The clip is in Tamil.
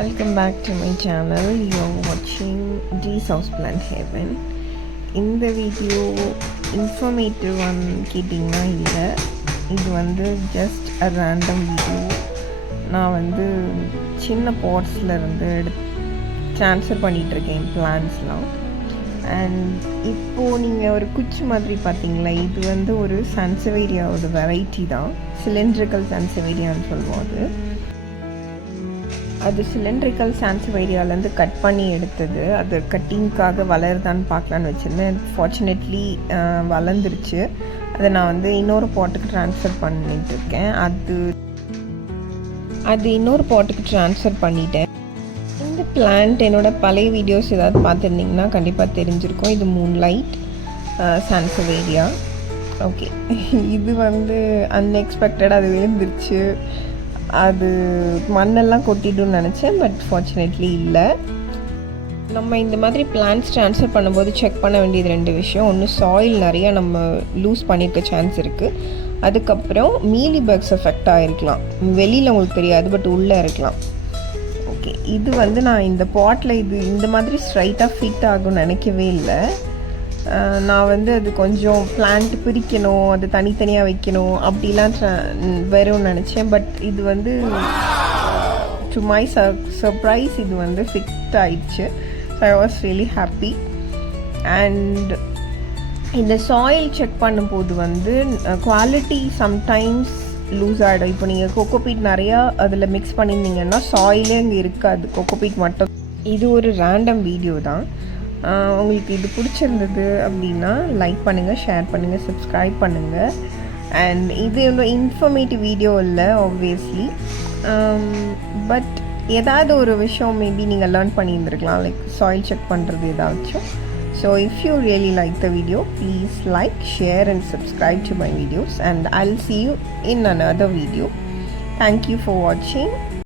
Welcome back to my channel. You're watching G's Houseplant Heaven. இந்த வீடியோ இன்ஃபர்மேட்டிவ் கேட்டிங்கன்னா இல்லை, இது வந்து ஜஸ்ட் அ ரேண்டம் வீடியோ. நான் சின்ன பாட்ஸில் இருந்து ட்ரான்ஸ்ஃபர் பண்ணிகிட்ருக்கேன் பிளான்ஸ்லாம். அண்ட் இப்போது நீங்கள் ஒரு குச்சி மாதிரி பார்த்தீங்களா, இது ஒரு சன்சவேரியாவோட வெரைட்டி தான். சிலிண்ட்ரிக்கல் சன்சவேரியான்னு சொல்லுவோம். அது சிலிண்ட்ரிக்கல் சான்சவேரியாவிலேருந்து கட் பண்ணி எடுத்தது. அது கட்டிங்க்காக வளருதான்னு பார்க்கலான்னு வச்சுருந்தேன். ஃபார்ச்சுனேட்லி வளர்ந்துருச்சு. அதை நான் இன்னொரு பாட்டுக்கு ட்ரான்ஸ்ஃபர் பண்ணிகிட்ருக்கேன். அது இன்னொரு பாட்டுக்கு ட்ரான்ஸ்ஃபர் பண்ணிட்டேன். இந்த பிளான்ட் என்னோடய பழைய வீடியோஸ் ஏதாவது பார்த்துருந்திங்கன்னா கண்டிப்பாக தெரிஞ்சிருக்கும். இது மூன்லைட் சான்சவேரியா. ஓகே, இது அன்எக்ஸ்பெக்டடாக அது விழுந்துருச்சு. அது மண்ணெல்லாம் கொட்டிடும்னு நினச்சேன், பட் ஃபார்ச்சுனேட்லி இல்லை. நம்ம இந்த மாதிரி பிளான்ட்ஸ் ட்ரான்ஸ்ஃபர் பண்ணும்போது செக் பண்ண வேண்டியது 2 விஷயம். ஒன்று, சாயில் நிறையா நம்ம லூஸ் பண்ணியிருக்க சான்ஸ் இருக்குது. அதுக்கப்புறம் மீலி பக்ஸ் எஃபெக்ட் ஆகிருக்கலாம். வெளியில் உங்களுக்கு தெரியாது, பட் உள்ளே இருக்கலாம். ஓகே, இது நான் இந்த பாட்டில் இந்த மாதிரி ஸ்ட்ரைட்டாக ஃபிட் ஆகும்னு நினைக்கவே இல்லை. நான் அது கொஞ்சம் பிளான்ட் பிரிக்கணும், அது தனித்தனியாக வைக்கணும் அப்படிலாம் வரும்னு நினச்சேன். பட் இது டு மை சர்ப்ரைஸ் இது ஃபிட் ஆயிடுச்சு. So I was really happy. And இந்த சாயில் செக் பண்ணும்போது குவாலிட்டி சம்டைம்ஸ் லூஸ் ஆகிடும். இப்போ நீங்கள் கோகோபீட் நிறையா அதில் மிக்ஸ் பண்ணியிருந்தீங்கன்னா சாயிலே அங்கே இருக்காது, கோகோபீட் மட்டும். இது ஒரு ரேண்டம் வீடியோ தான். உங்களுக்கு இது பிடிச்சிருந்தது அப்படின்னா லைக் பண்ணுங்கள், ஷேர் பண்ணுங்கள், சப்ஸ்கிரைப் பண்ணுங்கள். அண்ட் இது இன்ஃபர்மேட்டிவ் வீடியோ இல்லை ஆப்வியஸ்லி, பட் ஏதாவது ஒரு விஷயம் மேபி நீங்கள் லேர்ன் பண்ணியிருந்துருக்கலாம், லைக் சாயில் செக் பண்ணுறது ஏதாச்சும். So if you really like the video, please like, share and subscribe to my videos, and I'll see you in another video. Thank you for watching.